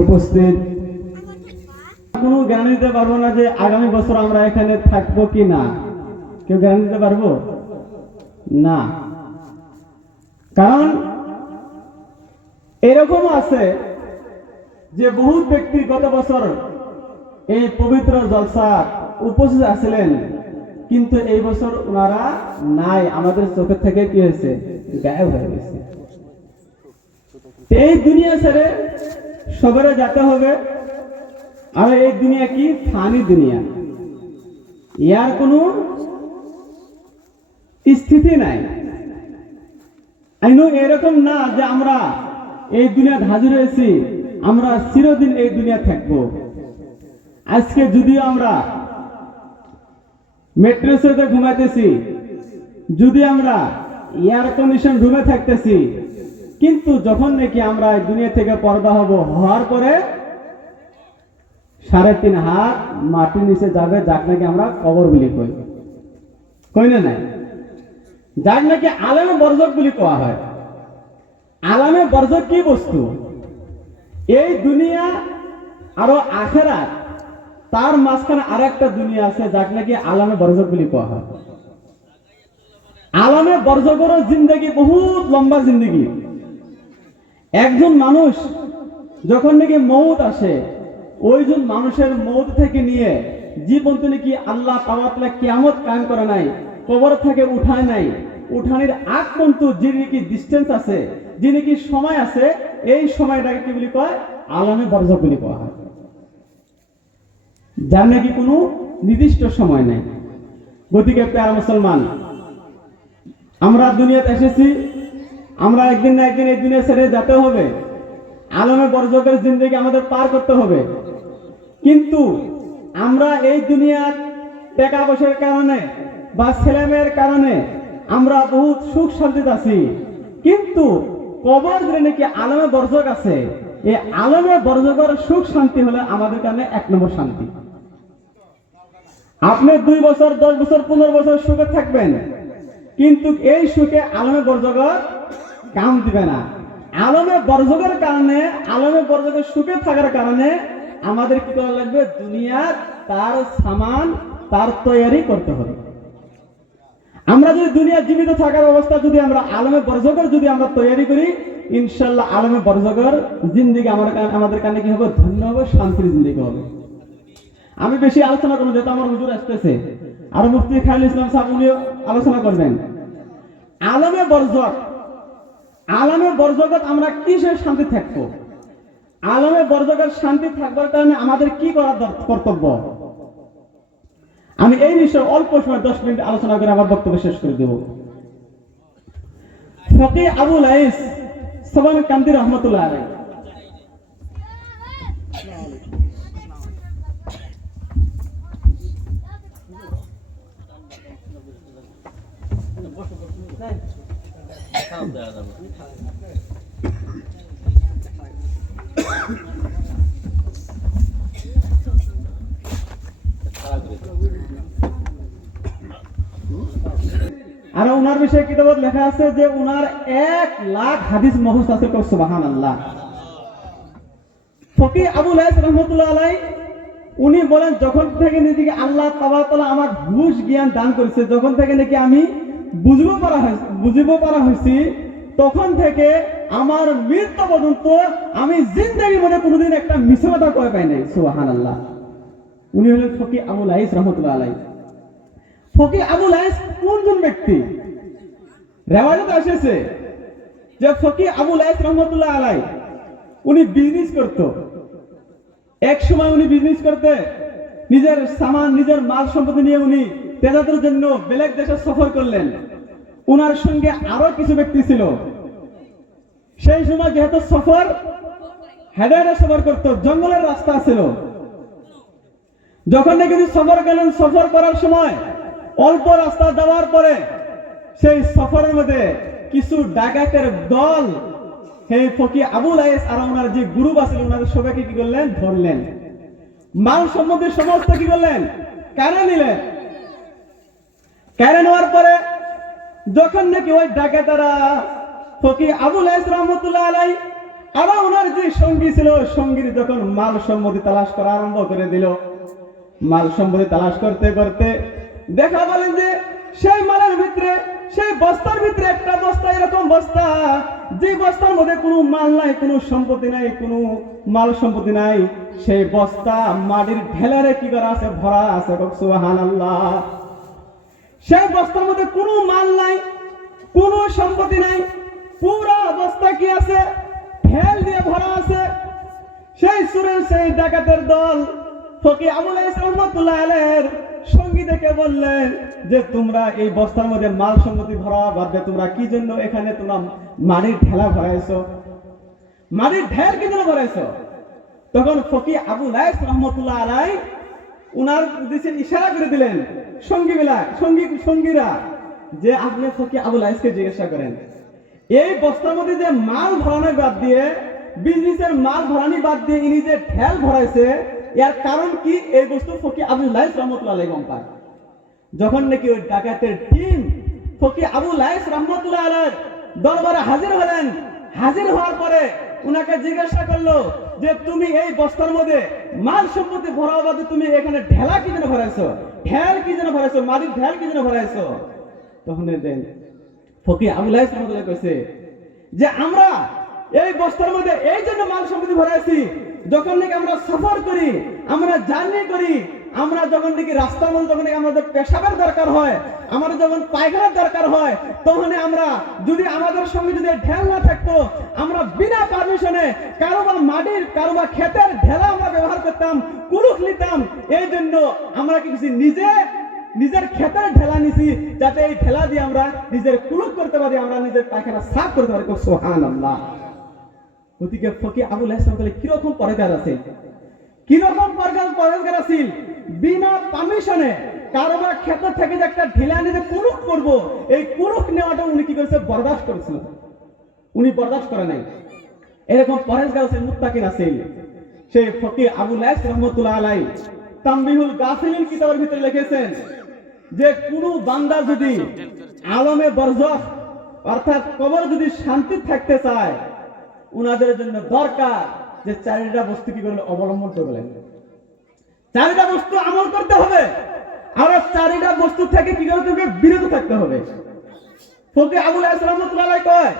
উপস্থিত। কোনো গ্যারান্টি দিতে পারব না যে আগামী বছর আমরা এখানে থাকব কি না। কেউ গ্যারান্টি দিতে পারব? না। কারণ এরকম আছে যে বহু ব্যক্তি গত বছর এই পবিত্র জলসা উপস্থিত আছিলেন, কিন্তু এই বছর ওনারা নাই। আমাদের চোখের থেকে কি হয়েছে? গায়েব হয়ে গেছে। এই দুনিয়া ছেড়ে সবারে যেতে হবে। আর এই দুনিয়া কি? ফানি দুনিয়া। ইয়ার কোনো স্থিতি নাই। এরকম না যে আমরা এই দুনিয়া হাজির হয়েছি, আমরা চিরদিন এই দুনিয়া থাকব। আজকে যদিও আমরা মেট্রোসেতে ঘুমাইতেছি, যদি আমরা এয়ার কন্ডিশন রুমে থাকতেছি কিন্তু যখন নাকি আমরা এই দুনিয়া থেকে পর্দা হব, হওয়ার পরে সাড়ে তিন হাত মাটির নিচে যাবে, যাক নাকি আমরা কবর বলি কই। কই না নাই? যাক নাকি আলামে বর্জক বলি কোয়া হয়। আলামে বর্জক কি বস্তু? এই দুনিয়া আরও আখেরাত তার মাঝখানে আর একটা দুনিয়া আছে, যাক নাকি আলামে বর্জক বলি কোয়া হয়। আলামে বর্জকেরও জিন্দগি, বহুত লম্বা জিন্দগি। একজন মানুষ যখন নাকি মৌত আসে, ওইজন মানুষের মৌত থেকে নিয়ে জীবন নাকি আল্লাহ তাওয়াতলা কিয়ামত কায়েম করে নাই, কবর থেকে উঠায় নাই। উঠানির আগ পর্যন্ত যে নাকি ডিস্টেন্স আছে যে নাকি সময় আছে, এই সময়টাকে কি বলি কয়? আলামে বর্জক বলি কয়। হয় যার নাকি কোনো নির্দিষ্ট সময় নেই। গতিকে প্যারা মুসলমান, আমরা দুনিয়াতে এসেছি আমরা একদিন না একদিন এই দুনিয়া ছেড়ে যেতে হবে। আলমে বর্জকের জিন্দগি আমাদের পার করতে হবে। কিন্তু আমরা এই দুনিয়ার টাকা পয়সার কারণে বা ছেলেমেয়ের কারণে আমরা বহুত সুখ শান্তিতে আছি। কিন্তু কবর দিলে নাকি আলমে বর্জক আছে। এই আলমে বর্জকের সুখ শান্তি হলে আমাদের কারণে এক নম্বর শান্তি। আপনি দুই বছর, দশ বছর, পনেরো বছর সুখে থাকবেন। কিন্তু এই সুখে আলমে বর্জগর কাম দিবে না। আলমে বর্জকের কারণে, আলমে বর্জকের সুখে থাকার কারণে আমাদের কি করা লাগবে? দুনিয়া তার সামান, তার তৈরি করতে হবে। আমরা যদি দুনিয়া জীবিত থাকার অবস্থা যদি আমরা আলমে বর্জকের যদি আমরা তৈরি করি, ইনশাল্লাহ আলমে বর্জকের জিন্দিগি আমার আমাদের কানে কি হবে? ধন্য হবে, শান্তির জিন্দিগি হবে। আমি বেশি আলোচনা করব যেহেতু আমার হুজুর আসতেছে। আর মুফতি খাইল ইসলাম সাহেব, উনিও আলোচনা করবেন। আলমে বর্জক আলমে বর্জকত আমরা কিসের শান্তি থাকব? আলমে বর্জকের শান্তি থাকবার কারণে আমাদের কি করার কর্তব্য? আমি এই বিষয়ে অল্প সময়, দশ মিনিট আলোচনা করে আমার বক্তব্য শেষ করে দেব। ফকি আবুল আইস সবান রহমতুল্লাহ আলাই আর ওনার বিষয়ে কিতাবত লেখা আছে যে ওনার এক লাখ হাদিস মহুস আছে সুবাহান আল্লাহ ফকি আবুল হাইস রহমতুল্লাহ আলাই, উনি বলেন, যখন থেকে নিজেকে আল্লাহ তাবাতলা আমার ঘুষ জ্ঞান দান করেছে, যখন থেকে নাকি আমি বুঝব পারা হয়েছে বুঝব পারা হয়েছি তখন থেকে আমার মৃত্যু পর্যন্ত আমি জিন্দগি মনে কোনোদিন একটা মিশ্র কথা কয়ে পাই নাই। সুবাহান আল্লাহ উনি হলেন ফকি আবুল হাইস রহমতুল্লাহ আলাই। ফকি আবুল আইস কোনজন ব্যক্তি? রেওয়াজত এসেছে যে ফকি আবুল আইস রহমতুল্লাহ আলাই, উনি বিজনেস করত। এক সময় উনি বিজনেস করতে, নিজের সামান, নিজের মাল সম্পত্তি নিয়ে উনি তেজাতের জন্য বেলেগ দেশে সফর করলেন। উনার সঙ্গে আরও কিছু ব্যক্তি ছিল। সেই সময় যেহেতু সফর হেডে সফর করতো, জঙ্গলের রাস্তা ছিল। যখন নাকি সফর গেলেন সফর করার সময় অল্প রাস্তা যাওয়ার পরে সেই সফরের মধ্যে কিছু ডাকাতের দল, সেই ফকি আবুল আইস আর ওনার যে গ্রুপ আছে, ওনাদের সবাইকে কি করলেন? ধরলেন। মাল সম্বন্ধে সমস্ত কি করলেন? কেড়ে নিলেন। কেড়ে নেওয়ার পরে যখন নাকি ওই ডাকাতেরা ফকি আবুল আইস রহমতুল্লাহ আলাই আবার ওনার যে সঙ্গী ছিল সঙ্গীর যখন মাল সম্মতি তালাশ করা আরম্ভ করে দিল। মাল সম্পত্তি তালাশ করতে করতে দেখা বলেন যে সেই মালের ভিতরে সেই বস্তার ভিতরে একটা বস্তা, এরকম বস্তা। যে বস্তার মধ্যে কোনো মাল নাই, কোনো সম্পত্তি নাই, কোনো মাল সম্পত্তি নাই, সেই বস্তা মাটির ঢেলারে কি করা আছে? ভরা আছে সেই বস্তার মধ্যে কোনো মাল নাই, কোনো সম্পত্তি নাই, পুরা বস্তা কি আছে? ঢেল দিয়ে ভরা আছে। সেই সুরের সেই ডাকাতের দল ফকি আবুল রহমতুল্লাহ আলের সঙ্গী দেখে বললেন যে, তোমরা এই বস্তার মধ্যে মাল সম্পত্তি ভরা বাদ দিয়ে তোমরা কি জন্য এখানে তোমরা মাটির ঢেলা ভরাইছো? মাটির ঢেল কি জন্য ভরাইছো? তখন ফকি আবুল রহমতুল্লাহ আলাই উনার উদ্দেশ্যে ইশারা করে দিলেন সঙ্গী বেলা সঙ্গী, সঙ্গীরা, যে আপনি ফকি আবুল আইসকে জিজ্ঞাসা করেন, এই বস্তার মধ্যে যে মাল ভরানো বাদ দিয়ে বিজনেসের মাল ভরানি বাদ দিয়ে ইনি যে ঢেল ভরাইছে এর কারণ কি? এই বস্তু ফকি আবুল লাইস রহমতুল্লাহ গম পায় যখন নাকি ওই ডাকাতের টিম ফকি আবু লাইস রহমতুল্লাহ আলার দরবারে হাজির হলেন, হাজির হওয়ার পরে উনাকে জিজ্ঞাসা করল যে, তুমি এই বস্তার মধ্যে মাল সম্পত্তি ভরা বাদে তুমি এখানে ঢেলা কি যেন ভরাইছো? ঢেল কি যেন ভরাইছো? মাটির ঢেল কি যেন ভরাইছো? তখন দেন ফকি আবু লাইস রহমতুল্লাহ কইছে যে, আমরা এই বস্তার মধ্যে এই জন্য মাল সম্পত্তি ভরাইছি যখন নাকি আমরা সফর করি, আমরা জার্নি করি, আমরা যখন নাকি রাস্তার মধ্যে যখন আমাদের পেশাবের দরকার হয়, আমাদের যখন পায়খানার দরকার হয়, তখন আমরা যদি আমাদের সঙ্গে যদি ঢেল না থাকতো, আমরা বিনা পারমিশনে কারোবার মাটির কারোবার ক্ষেতের ঢেলা আমরা ব্যবহার করতাম কুলুক নিতাম। এই জন্য আমরা কি কিছু নিজে, নিজের ক্ষেতের ঢেলা নিছি, যাতে এই ঢেলা দিয়ে আমরা নিজের কুলুক করতে পারি, আমরা নিজের পায়খানা সাফ করতে পারি। সোহান আল্লাহ ওদিকে ফকি আবুল হাসান বলে কীরকম পরেগার আছে কীরকম পরেগার পরেগার আছিল? বিনা পারমিশনে কারোবার ক্ষেত্র থেকে যে একটা ঢিলা নিয়ে যে কুলুক করব এই কুলুক নেওয়াটা উনি কি করেছে বরদাস্ত করেছিল উনি বরদাস্ত করে নাই। এরকম পরেজগার আছে মুত্তাকিন আছে সেই ফকির আবুল লাইস রহমতুল্লাহ আলাই তাম্বিহুল গাফিলিন কিতাবের ভিতরে লিখেছেন যে কোন বান্দা যদি আলমে বরজখ অর্থাৎ কবর যদি শান্তি থাকতে চায় উনাদের জন্য দরকার যে চারিটা বস্তু কি করলে অবলম্বন করবেন? চারিটা বস্তু আমল করতে হবে। আর চারিটা বস্তু থেকে কি করতে হবে বিরত থাকতে হবে? ফকির আবুল রহমতুল্লাহ কয়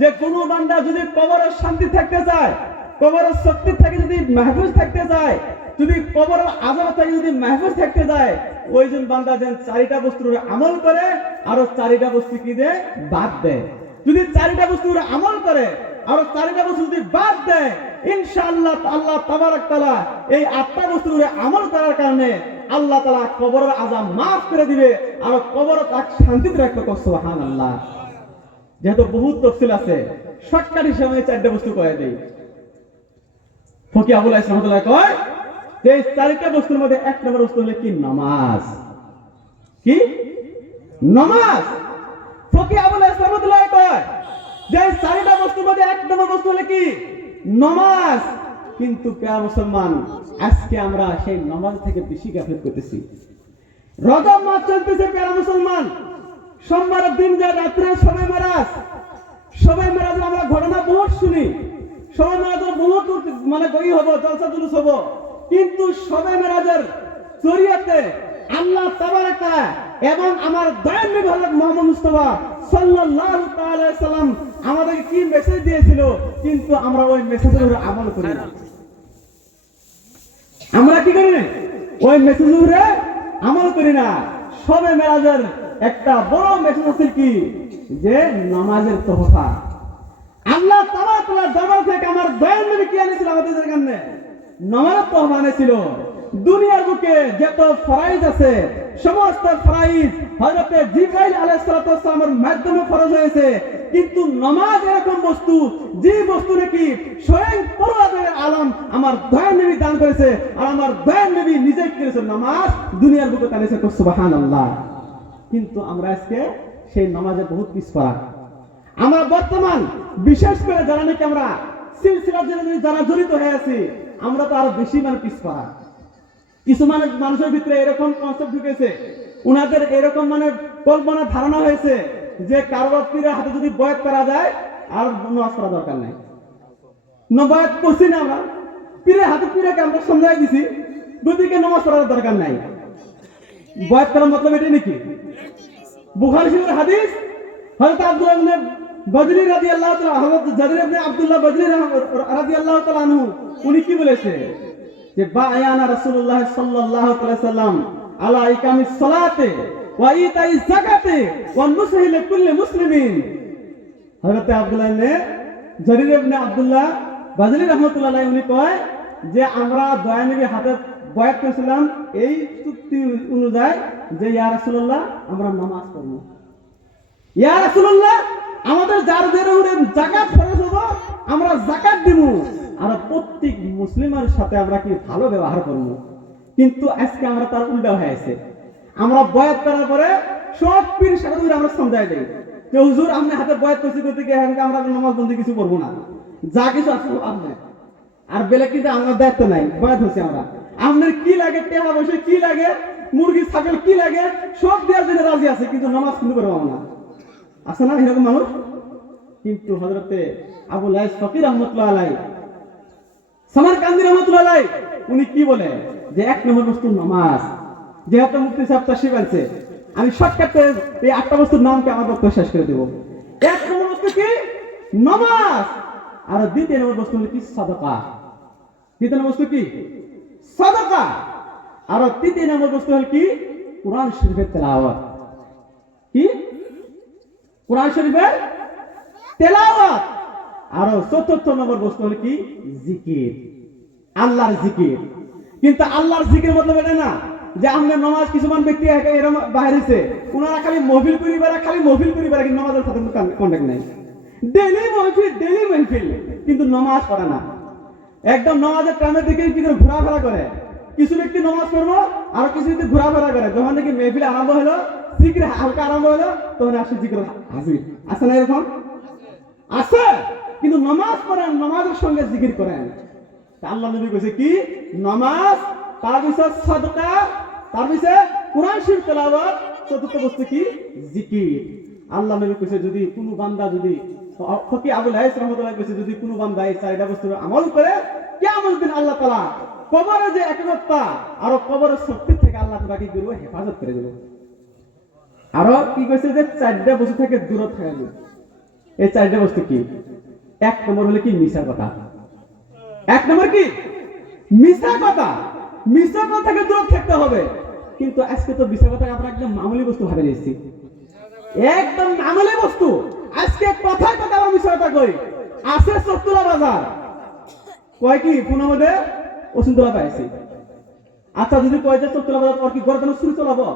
যে, কোন বান্দা যদি কবরের শান্তি থাকতে চায় কবরের শক্তি থেকে যদি মাহফুজ থাকতে চায়, যদি কবরের আজাব থেকে যদি মাহফুজ থাকতে যায় ওইজন বান্দা যেন চারিটা বস্তুর আমল করে, আর চারিটা বস্তু কি দেয়? বাদ দেয়। যদি চারিটা উপরে আমল করে আর চারিটা বস্তু যদি বাদ দেয়। ইনশাআল্লাহ আল্লাহ এই আটটা বস্তুর আমল করার কারণে আল্লাহ তাআলা কবরের আজাব মাফ করে দিবে আর কবর তাক শান্তিতে রাখবে সুবহানাল্লাহ। যেহেতু বহুত তফসিল আছে, শর্টকাট হিসাবে চারটা বস্তু কয়ে দিই। ফকি আবুল ইসলামতুল্লাহ কয়, যে এই চারিটা বস্তুর মধ্যে এক নম্বর বস্তু হলো কি? নামাজ। কি? নামাজ। ফকি আবুল ইসলামতুল্লাহ কয় যে চারিটা বস্তুর মধ্যে এক নম্বর বস্তু হলো কি? নামাজ। কিন্তু প্রিয় মুসলমান, আজকে আমরা সেই নামাজ থেকে বেশি গাফিল করতেছি। রজব মাস চলতেছে প্রিয় মুসলমান। সোমবারের দিন যে রাত্রে সবাই মেরাজ। সবাই মেরাজ আমরা ঘটনা বহুত শুনি। সবাই মেরাজের বহুত মানে গই হব, জলসা জুলুস হব। কিন্তু সবাই মেরাজের জরিয়াতে আল্লাহ তাবারাকা এবং আমার দয়াল নবী হযরত মুহাম্মদ মুস্তাফা সাল্লাল্লাহু তাআলা সাল্লাম আমাদেরকে কি মেসেজ দিয়েছিল? কিন্তু আমরা ওই মেসেজের উপরে আমল করি না। আমরা কি করি না? ওই মেসেজের উপরে আমল করি না। সবে মেরাজের একটা বড় মেসেজ আছে কি? যে নামাজের তোহফা। আল্লাহ তাআলা তাআলা দরবার থেকে আমার দয়াল নবী কি এনেছিল আমাদের সামনে নামাজের তোহফা এনেছিল দুনিয়ার বুকে যত ফরাইজ আছে, সমস্ত ফরাইজ হযরতে জিবরাইল আলাইহিস সালামের মাধ্যমে ফরজ হয়েছে। কিন্তু নামাজ এরকম বস্তু, যে বস্তু নাকি স্বয়ং পরওয়ারের আলম আমার দয়াল নবী দান করেছে আর আমার দয়াল নবী নিজে করেছে। নামাজ দুনিয়ার বুকে তানিছে সুবহানাল্লাহ। কিন্তু আমরা আজকে সেই নামাজে বহুত পিছপড়া আমরা বর্তমান, বিশেষ করে যারা নাকি আমরা সিলসিলার জন্য যারা জড়িত হয়ে আছি, আমরা তো আরও বেশি মানে পিছপড়া কিছু মানুষ মানুষের ভিতরে এরকম কনসেপ্ট ঢুকেছে। উনাদের এরকম মানে কল্পনা, ধারণা হয়েছে যে কারোর পীরের হাতে যদি বয়স করা যায়, আর নামাজ পড়া দরকার নাই। নবায়ত করছি না আমরা। পীরের হাতে পীরাকে আমরা সমঝাই দিছি গতিকে নামাজ পড়ার দরকার নাই। বয়াত করার মতলব এটাই নাকি? বুখারী শরীফের হাদিস, হযরত আব্দুল্লাহ ইবনে বজরি রাদিয়াল্লাহু তাআলা, হযরত জারির ইবনে আব্দুল্লাহ বজরি রাদিয়াল্লাহু তাআলা আনহু, উনি কি বলেছে? যে বায়ানা রাসূলুল্লাহ সাল্লাল্লাহু সাল্লাম আলা সালাতে ওয়া ইতাই যাকাতে ওয়া মুসলিমিন। হযরত আব্দুল্লাহ ইবনে জারির ইবনে আব্দুল্লাহ বজরি রাহমাতুল্লাহ আলাইহি, উনি কয় যে আমরা দয়ানবী হাতে বয়াত করেছিলাম এই চুক্তি অনুযায়ী যে ইয়া রাসূলুল্লাহ আমরা নামাজ পড়ব। ইয়া রাসূলুল্লাহ আমাদের যার যার উপরে জাকাত ফরজ হব আমরা জাকাত দিব আর প্রত্যেক মুসলিমের সাথে আমরা কি ভালো ব্যবহার করব কিন্তু আজকে আমরা তার উল্টা হয়ে আছে। আমরা বয়াত করার পরে সব পীর সাথে আমরা সমঝাই দেই। যে, হুজুর, আপনি হাতে বয়াত করছি করতে গিয়ে আমরা নামাজ বন্দি কিছু করব না? যা কিছু আছে আপনি। আর বেলে কিন্তু আমার দায়িত্ব নাই, বয়াত হচ্ছে আমরা। আপনার কি লাগে টেহা বসে কি লাগে, মুরগি, ছাগল কি লাগে, সব দেওয়ার জন্য রাজি আছে, কিন্তু নামাজ কিন্তু করব না। আছে না এরকম মানুষ? কিন্তু হজরতে আবু ফকির রহমতুল্লাহ আলাই সামার কান্দি রহমতুল্লাহ আলাই উনি কি বলে? যে এক নম্বর বস্তু নামাজ। যেহেতু মুক্তি সাহেব তাসিব আনছে, আমি শর্টকাট এই আটটা বস্তুর নামকে আমার বক্তব্য শেষ করে দেব। এক নম্বর বস্তু কি? নামাজ। আর দ্বিতীয় নম্বর বস্তু হলো কি? সাদকা। দ্বিতীয় নম্বর বস্তু কি? সাদকা। আর তৃতীয় নম্বর বস্তু হল কি? কোরআন শরীফের তেলাওয়াত। কি? কোরআন শরীফের তেলাওয়াত। আর চতুর্থ নম্বর বস্তু হল কি? জিকির। আল্লাহর জিকির। কিন্তু আল্লাহর জিকির মতলব এটা না যে আমরা নামাজ কিছুমান ব্যক্তি একা এরম বাহিরেছে ওনারা খালি মহফিল করি বেড়া, খালি মহফিল করি বেড়া, কিন্তু নামাজের সাথে কন্ট্যাক্ট নাই। ডেলি মহফিল ডেলি মহফিল, কিন্তু নামাজ পড়ে না। একদম নামাজের টাইমের দিকে কি করে ঘোরাফেরা করে? কিছু ব্যক্তি নামাজ পড়ব, আর কিছু ব্যক্তি ঘোরাফেরা করে। যখন নাকি মেহফিল আরম্ভ হলো, জিকির হালকা আরম্ভ হলো, তখন আসে জিকির হাজির। আছে না এরকম? আছে? কিন্তু নামাজ পড়েন, নামাজের সঙ্গে জিকির করেন। আল্লাহ নবী কইছে কি? নামাজ, তার পিছত সাদকা, তার পিছে কোরআন শরীফ তেলাওয়াত, চতুর্থ বস্তু কি? জিকির। আল্লাহ নবী কইছে, যদি কোনো বান্দা যদি ফকি আবুল হাইস রহমতুল্লাহ কইছে, যদি কোনো বান্দা এই চারটা বস্তুর আমল করে কেমন দিন আল্লাহ তাআলা কবরে যে একমত্তা আর কবরের শক্তি থেকে আল্লাহ তাআলা কি করবে হেফাজত করে দেবে। আরও কি কইছে যে চারটা বস্তু থেকে দূরত থাকবে এই চারটা বস্তু কি? এক নম্বর হলো কি? মিশা কথা। এক নম্বর কি? মিশা কথা। মিশা কথা থেকে দূরে থাকতে হবে। কিন্তু আজকে তো মিশা কথা আমরা একদম মামুলি বস্তু ভাবে নিয়েছি। একদম মামুলি বস্তু। আজকে কথায় কথা আমরা মিশা কথা কই। আছে সত্তলা বাজার। কয় কি? পুনঃ মধ্যে ওষুধতলা পাইছি। আচ্ছা যদি কয় যে সত্তলা বাজার পর কি ঘরে কোনো চুরি চলাবো?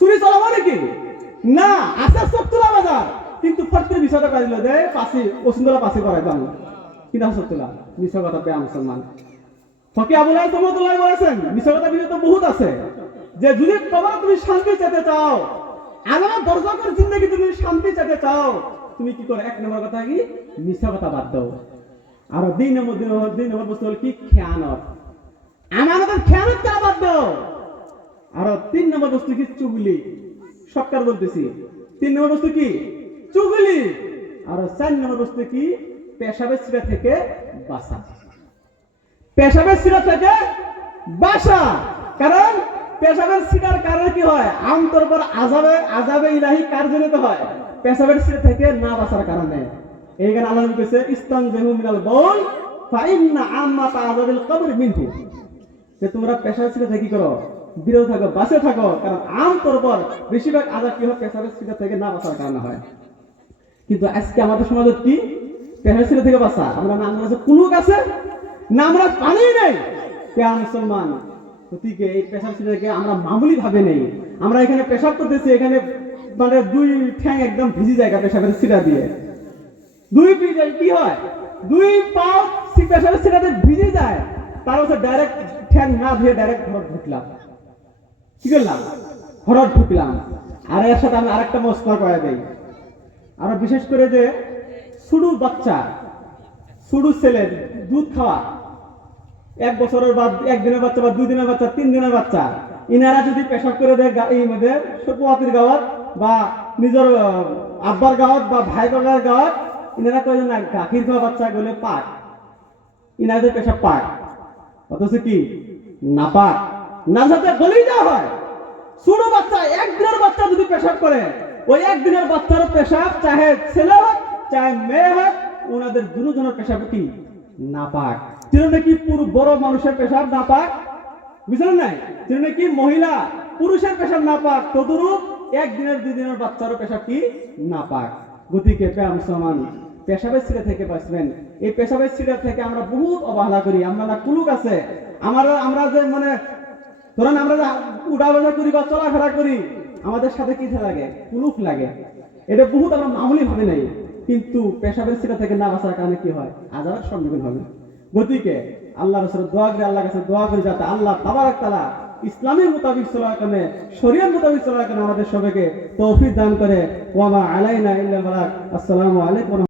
চুরি চলাবো নাকি? না, আছে সত্তলা বাজার। কিন্তু ফট করে বিষয়টা কাজ দিল যে পাশে ওষুধতলা পাশে করাই জানো কিন্তু সত্যলা মিশা কথা পেয়া মুসলমান। ফকি আবুল্লাহ রহমতুল্লাহ বলেছেন মিশা কথা তো বহুত আছে। যে যদি তোমার তুমি শান্তি চেতে চাও আলাদা বরজকের জিন্দগি তুমি শান্তি চেতে চাও, তুমি কি করো? এক নম্বর কথা কি? মিশা কথা বাদ দাও। আর দুই নম্বর দুই নম্বর দুই নম্বর বস্তু হল কি? খেয়ানত। আমাদের খেয়ানত তা বাদ দাও। আর তিন নম্বর বস্তু কি? চুগলি। সরকার বলতেছি। তিন নম্বর বস্তু কি? চুগলি। আর চার নম্বর বস্তু কি? পেশাবের সিরা থেকে বাসা। পেশাবের সিরা থেকে বাসা। কারণ পেশাবের সিরার কারণে কি হয়? আমতর পর আজাবে আজাবে ইলাহি কার্যজনিত হয়। পেশাবের সিরা থেকে না বাসার কারণে। এইখানে আল্লাহ কইছে, ইস্তান জেহু মিনাল বাউল, ফাইন্না আম্মা তাআযাবিল কবর মিনহু। যে তোমরা পেশাবের সিরা থেকে কি করো? বিরত থাকো বাসে থাকো। কারণ আমতর পর বেশিরভাগ আজাব কি হয়? পেশাবের সিরা থেকে না বাসার কারণে হয়। কিন্তু আজকে আমাদের সমাজত কি? পেহাসিরা থেকে বাঁচা। আমরা না আমাদের কাছে কুলুক আছে, না আমরা পানি নেই। পেয়া মুসলমান? গতিকে এই আমরা মামুলি ভাবে নেই। আমরা এখানে পেশাব করতেছি, এখানে মানে দুই ঠ্যাং একদম ভিজি জায়গা পেশাবের সিরা দিয়ে। দুই পিঠে কি হয়? দুই পাও পেশাবের সিরাতে ভিজে যায়। তার হচ্ছে ডাইরেক্ট ঠ্যাং না ধুয়ে ডাইরেক্ট ঘর ঢুকলাম। কি করলাম? ঘর ঢুকলাম। আর এর সাথে আমি আরেকটা মস্কর করে দেই। আর বিশেষ করে যে শুরু বাচ্চা শুরু ছেলে, দুধ খাওয়া। এক বছরের বাদ একদিনের বাচ্চা বা দুই দিনের বাচ্চা, তিন দিনের বাচ্চা। ইনারা যদি পেশাব করে দেয় এই মধ্যে গাঁৱত বা নিজের আব্বার গাঁৱত বা ভাই ককার গাঁৱত ইনারা কয় না গাখীর খাওয়া বাচ্চা গেলে পাক। ইনাদের পেশাব পাক, অথচ কি? নাপাক না যাতে বলেই দেওয়া হয়। ছোট বাচ্চা একদিনের বাচ্চা যদি পেশাব করে ওই একদিনের বাচ্চার পেশাব, চাহে ছেলে হোক, চাহে মেয়ে হোক, ওনাদের দুজনের পেশাব কি? নাপাক। তিনি নাকি পুরো বড় মানুষের পেশাব নাপাক? বুঝলেন নাই? তিনি নাকি মহিলা পুরুষের পেশাব নাপাক? তদুরূপ একদিনের দুই দিনের বাচ্চারও পেশাব কি? না পাক গতিকে পেয়া মুসলমান, পেশাবের সিটে থেকে বাঁচবেন। এই পেশাবের সিটে থেকে আমরা বহুত অবহেলা করি। আমরা কুলুক আছে। আমরা আমরা যে মানে ধরেন আমরা যে উড়াবাজা করি বা চলাফেরা করি আমাদের সাথে কি লাগে? কুলুক লাগে। এটা বহুত আমরা মামুলি ভাবে নাই, কিন্তু পেশাবের সিটা থেকে না বাঁচার কারণে কি হয়? আজাবের সম্মুখীন হবে। গতিকে আল্লাহ রসুল দোয়া করে আল্লাহ কাছে দোয়া করে যাতে আল্লাহ তাবারাক তালা ইসলামের মোতাবিক চলার কারণে শরীয়র মোতাবিক চলার কারণে আমাদের সবাইকে তৌফিক দান করে। ওয়ামা আলাইনা ইল্লা বারাক আসসালামু আলাইকুম